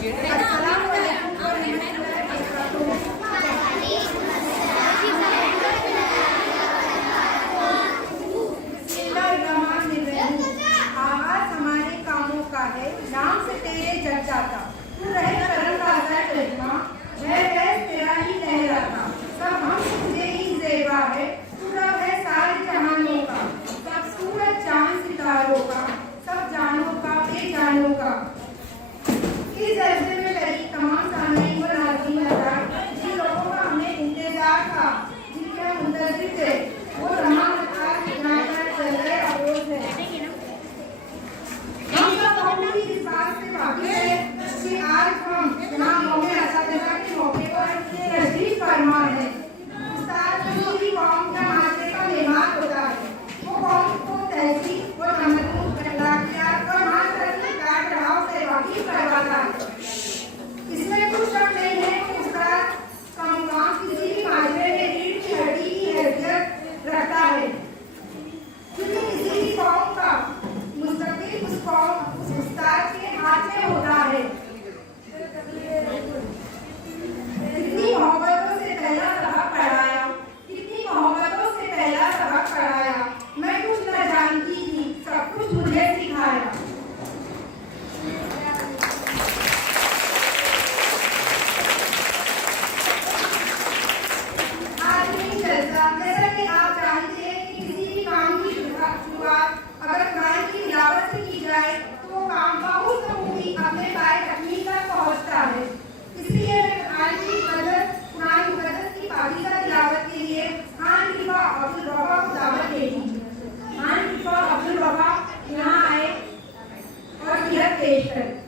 आगाज हमारे कामों का है, नाम से तेरे जग जाता। तू रहे करम का चश्मा, मैं तेरा ही लहराता। सब हम तुझे ही ज़ेबा है, तू रब है सारे जहानों का। सब सूरज चांद सितारों का, सब जानों का बेजानों का। इस जलसे में शरीक तमाम सामईन व नाज़रीन हज़रात, जिन लोगों का हमें इंतजार था, जिनके हम मुंतज़िर थे, वो तमाम आज इनायत चल गए अफसोस है। हम सब बहुत ही इस बात से वाकिफ़ हैं कि आज हम जनाब मौके असातिज़ा के मौके पर तशरीफ़ फरमा है। उस्ताद किसी भी कौम का माशरे का मेहमान होता है। वो कौम को तहज़ीब व तमद्दुन, अखलाकियात और माशरत की काट-बढ़ाव से वाकिफ़ करवाता है। इसमें कुछ शक नहीं है कि उस्ताद का मुकाम किसी भी माशरे में रीढ़ की हड्डी की हैसियत रखता है, क्योंकि किसी भी कौम का मुस्तक़बिल उस उस्ताद के हाथ में होता है। कितनी मोहब्बतों से पहला सबक पढ़ाया, कितनी मोहब्बतों से पहला सबक पढ़ाया। मैं कुछ न जानती थी, सब कुछ मुझे सिखाया। आज नहीं चलता, जैसा कि आप जानते हैं कि किसी भी काम की शुरुआत अगर कुरान की तिलावत से की जाए तो वो काम बहुत अपने पाए तकमील तक पहुँचता है। इसलिए मैं कुरान मुक़द्दस की पाकीज़ा तिलावत के लिए खान ख़लीफ़ा अब्दुल रब्बा को दावत देती हूँ। खान ख़लीफ़ा अब्दुल रब्बा यहाँ आए और तिलक पेश करें।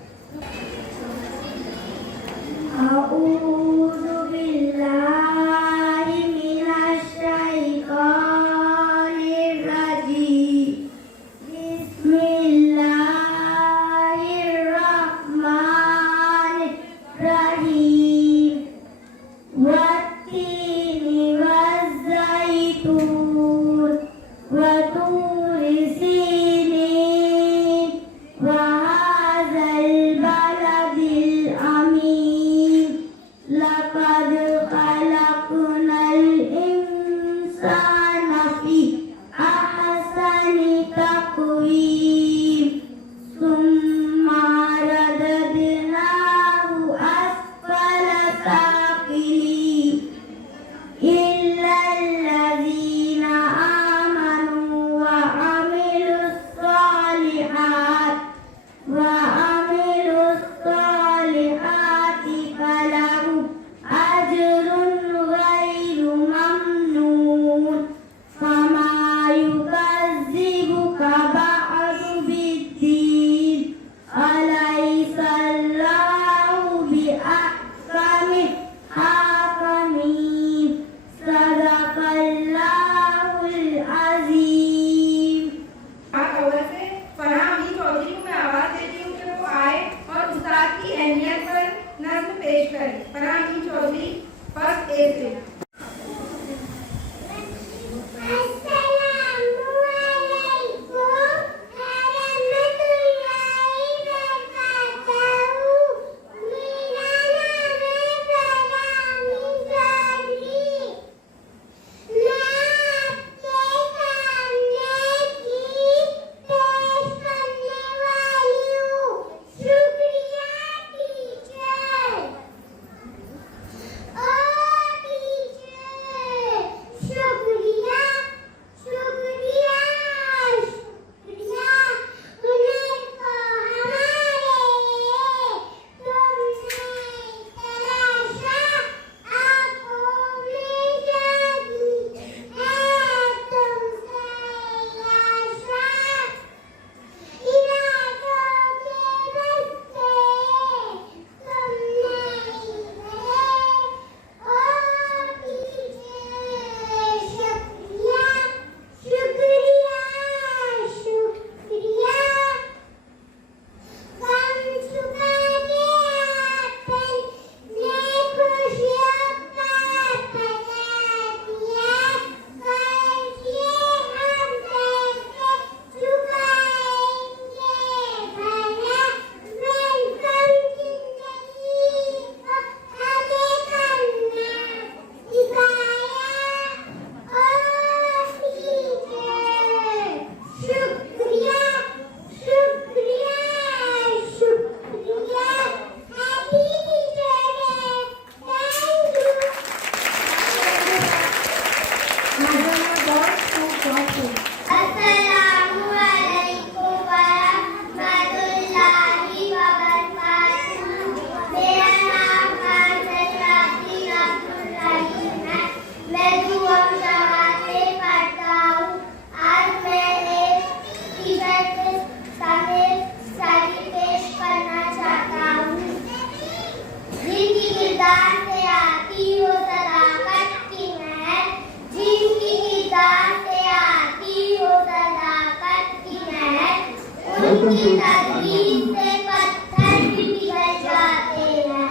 welcome to तकलीफ से पत्थर भी पिघल जाते हैं।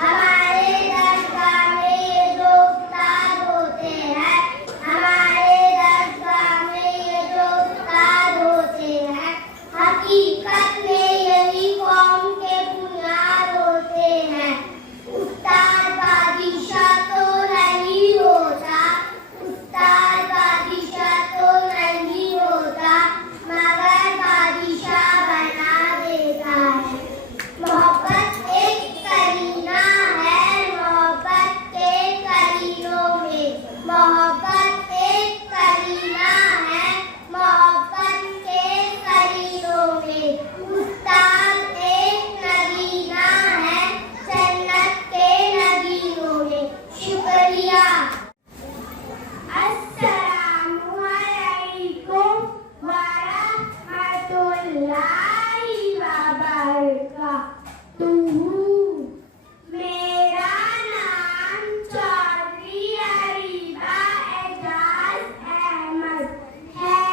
हमारे दरगाह में ये जो उस्ताद होते हैं, हमारे दरगाह में ये जो उस्ताद होते हैं, हकीकत में यही कौम के बुनियाद होते हैं। उस्ताद बादशाह तो नहीं होता, उस्ताद बादशाह तो नहीं होता, मगर बादशाह बना देता है। मोहब्बत एक करीना है, मोहब्बत के करीनों में, मोहब्बत एक करीना है, मोहब्बत के करीनों में। उस्ताद एक नगीना है, जन्नत के नगीनों में। शुक्रिया। अस्सलामु अलैकुम व रहमतुल्लाहि व बरकातुहू। मेरा नाम चौधरी अरीबा एजाज अहमद है।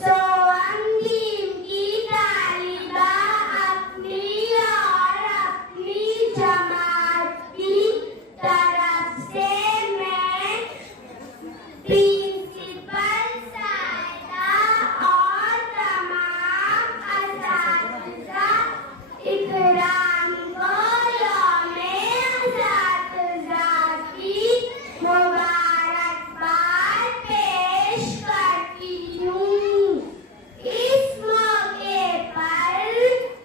सोहम टीम की तालिबा अपनी और अपनी जमात की तरफ से मैं प्रिंसिपल साहिदा और तमाम असातिज़ा इकराम को यौम-ए असातिज़ा की मुबारकबाद पेश करती हूँ। इस मौके पर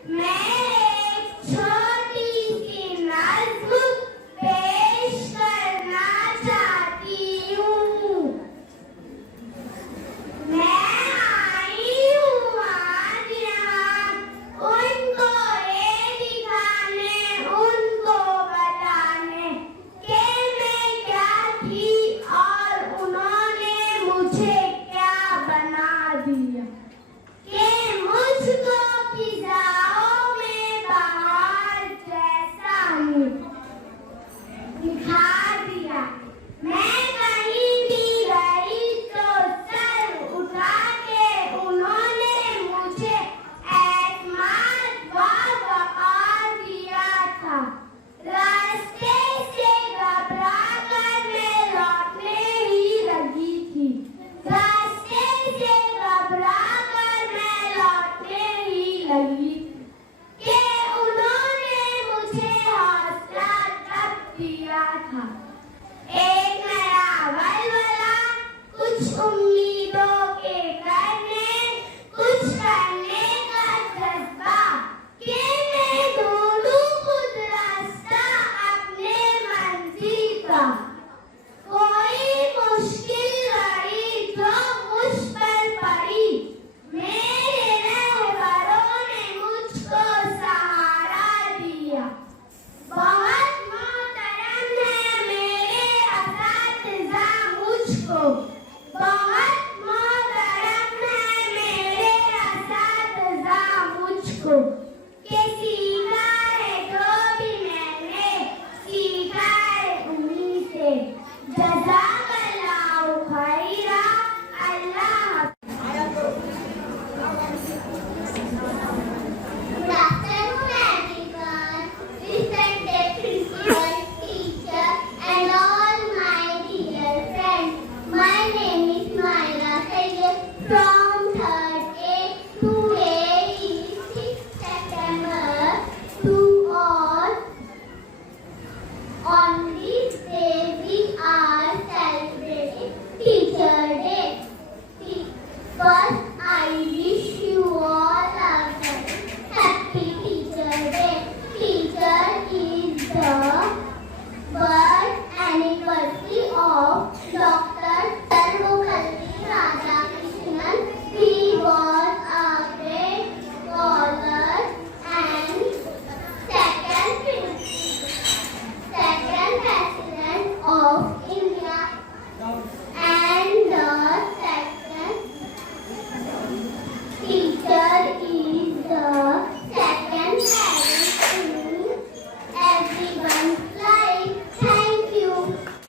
मैं एक छोटी सी नज़्म पेश करना चाहती हूँ। मैं आई हूँ आज यहाँ उनको ये दिखाने, उनको बताने कि मैं क्या थी और उन्होंने मुझे क्या बना दिया, कि मुझको फिजाओं में बहार जैसा हूँ दिखा दिया। मैं कहीं भी गई तो सर उठा के उन्होंने मुझे एतमाद व वक़ार दिया था। रास्ते से घबरा कर मैं लौटने ही लगी थी, रास्ते से घबरा कर मैं लौटने ही लगी थी कि उन्होंने मुझे हौसला तब दिया था